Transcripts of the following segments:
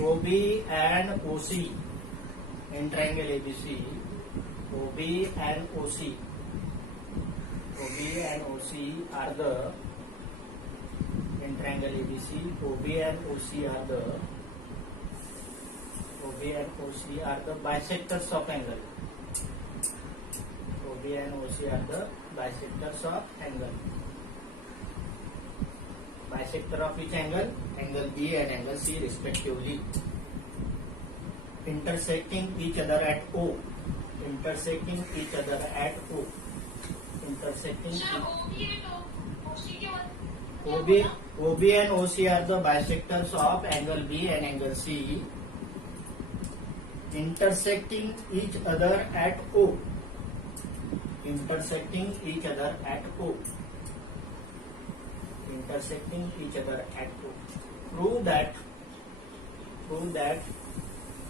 OB and OC in triangle ABC, OB and OC are the in triangle ABC. OB and OC are the bisectors of angle. OB and OC are the bisectors of angle. Bisector of each angle, angle B and angle C respectively, intersecting each other at O. Intersecting each other at O. Intersecting. OB and OC are the bisectors of angle B and angle C, intersecting each other at O. Intersecting each other at O. Intersecting each other at O. Prove that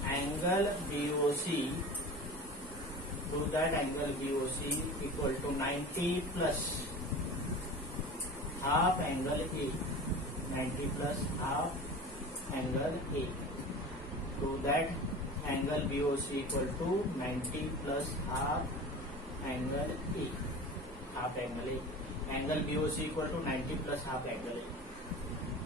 angle BOC equal to 90 plus half angle A. 90 plus half angle A. Prove that angle BOC equal to 90 plus half angle A. Half angle A. Angle BOC equal to 90 plus half angle है।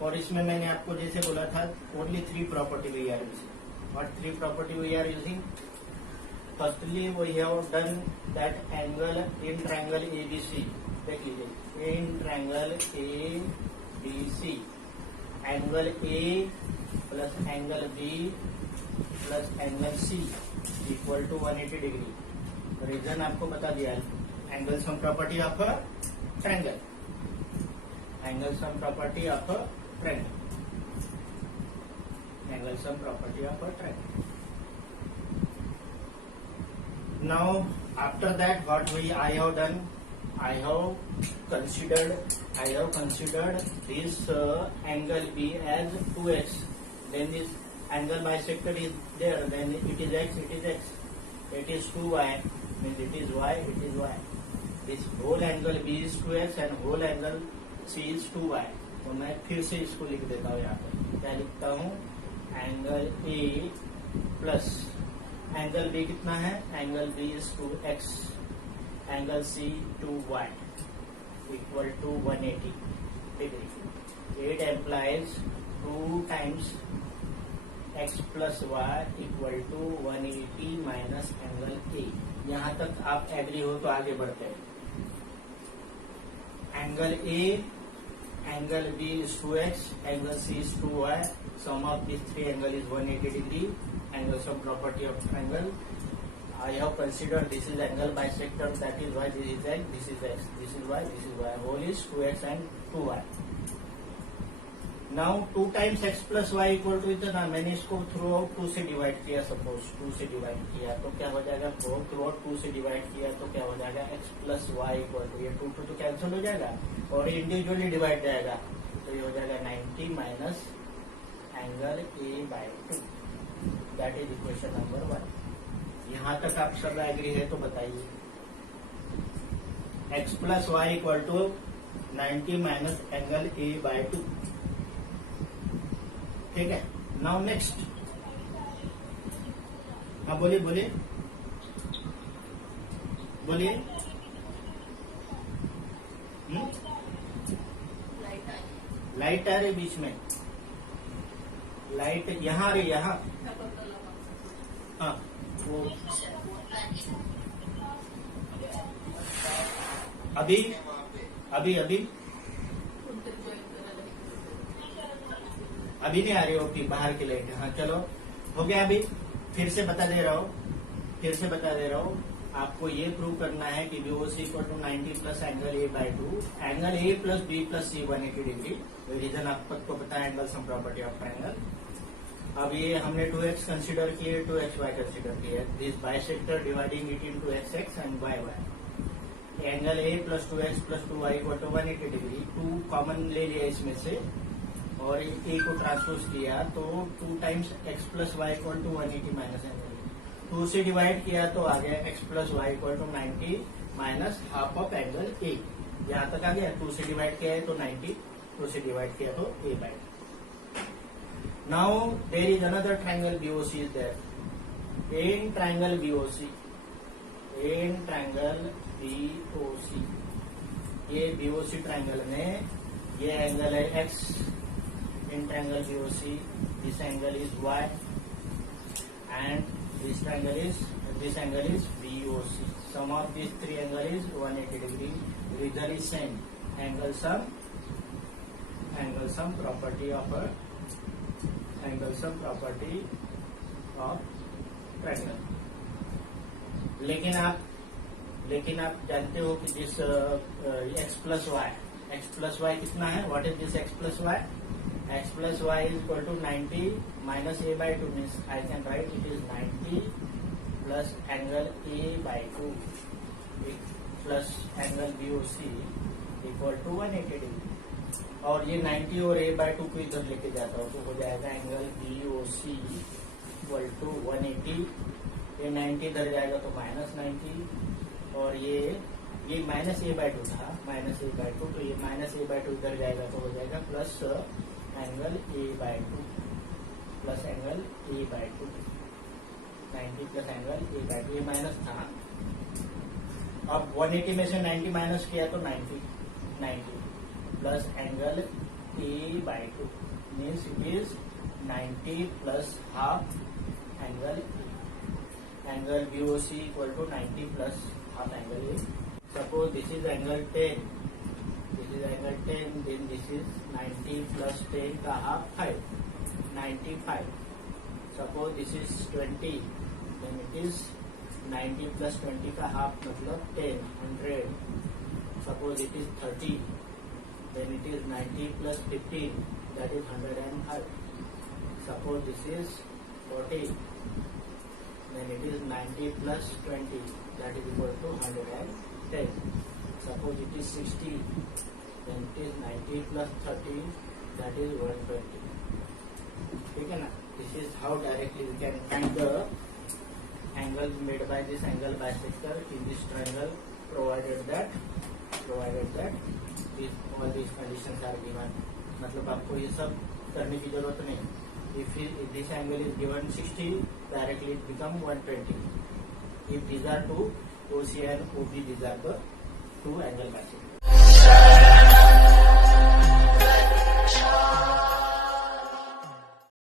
और इसमें मैंने आपको जैसे बोला था only 3 property we are using. What 3 property we are using? Firstly we have done that angle in triangle ABC। देख लीजिए, in triangle ABC angle A plus angle B plus angle C equal to 180 degree. Reason आपको बता दिया, angle sum property of triangle. Angle sum property of a triangle. Angle sum property of a triangle. Now after that what I have done, I have considered this angle B as 2x. Then this angle bisector is there, then it is x. It is 2y, means it is y. This whole angle B is 2x and whole angle C is 2y. तो मैं फिर से इसको लिख देता हूँ यहाँ पर। क्या लिखता हूँ? Angle A plus angle B कितना है? Angle B is 2x, angle C 2y equal to 180 degree. It implies 2 times x plus y equal to 180 minus angle A। यहाँ तक आप एग्री हो तो आगे बढ़ते हैं। Angle A, angle B is 2x, angle C is 2y. Sum of these 3 angle is 180 degree. Angle sum property of triangle. I have considered this is angle bisector, that is why this is x, this is x, this is y, this is y. Whole is 2x and 2y. Now 2 times x plus y equal to इतना, मैंने इसको through out 2 से divide किया, suppose 2 से divide किया तो क्या हो जाएगा? थ्रू आउट 2 से डिवाइड किया तो क्या हो जाएगा? x plus y equal to, ये 2 तो कैंसिल हो जाएगा और इंडिविजुअली डिवाइड जाएगा तो ये हो जाएगा 90 minus angle A by 2। That is equation number 1। यहाँ तक आप सब एग्री है तो बताइए। x plus y equal to 90 minus angle A by 2। ठीक है। नाउ नेक्स्ट, हाँ बोलिए। लाइट आ रही बीच में, लाइट यहाँ आ रही, यहाँ। हाँ वो अभी नहीं आ रही होगी बाहर की लाइट। हाँ चलो हो गया। अभी फिर से बता दे रहा हूँ आपको ये प्रूव करना है कि BOC equal to 90 plus angle A by 2, angle A plus B plus C 180 degree. Reason आपको पता है, angle sum property of triangle. अब ये हमने 2x कंसिडर किए, 2xy कंसिडर किए। This bisector dividing it into xx and y। Angle A plus 2x plus 2y equal to 180 degree. 2 common ले लिया इसमें से और A को ट्रांसपोज किया तो 2 times x plus y equal to 180 minus angle. 2 से डिवाइड किया तो आ गया x plus y equal to 90 minus half of angle A। यहाँ तक आ गया। 2 से डिवाइड किया है तो 90, 2 से डिवाइड किया तो A by. Now there is another triangle BOC is there. In triangle BOC, ये BOC ट्राइंगल में ये एंगल है x. In triangle BOC, this angle is y, and this angle is BOC. Sum of these three angles is 180 degree. Result is same. Angle sum property of triangle. लेकिन आप जानते हो कि जिस x plus y कितना है? What is this x plus y is equal to 90 minus a by 2 means I can write it is 90 plus angle a by 2 plus angle BOC equal to 180 degree. और ये 90 और a by 2 को इधर लेके जाता हो तो हो जाएगा एंगल BOC इक्वल टू 180. ये 90 इधर जाएगा तो माइनस 90, और ये माइनस a by 2 था, माइनस a by 2, तो ये माइनस a by 2 इधर जाएगा तो हो जाएगा plus angle a by 2, plus angle a by 2, 90 plus angle a by 2, ये माइनस था. अब 180 में से 90 माइनस किया तो 90 plus angle a by 2 means it is 90 plus half angle BOC equal to 90 plus half angle A. Suppose this is angle 10, then this is 90 plus 10 का half 5, 95. Suppose this is 20, then it is 90 plus 20 का half मतलब 10, 100. Suppose it is 30, then it is 90 plus 15, that is 105. Suppose this is 40, then it is 90 plus 20, that is equal to 110. Suppose it is 60, then it is 90 plus 30, that is 120. ठीक है ना? This is how directly we can find the angles made by this angle bisector in this triangle, provided that all these conditions are given. मतलब आपको ये सब करने की जरूरत नहीं. If this angle is given 60, directly it become 120. If these are two, OC and OB, these are the two angle bisectors.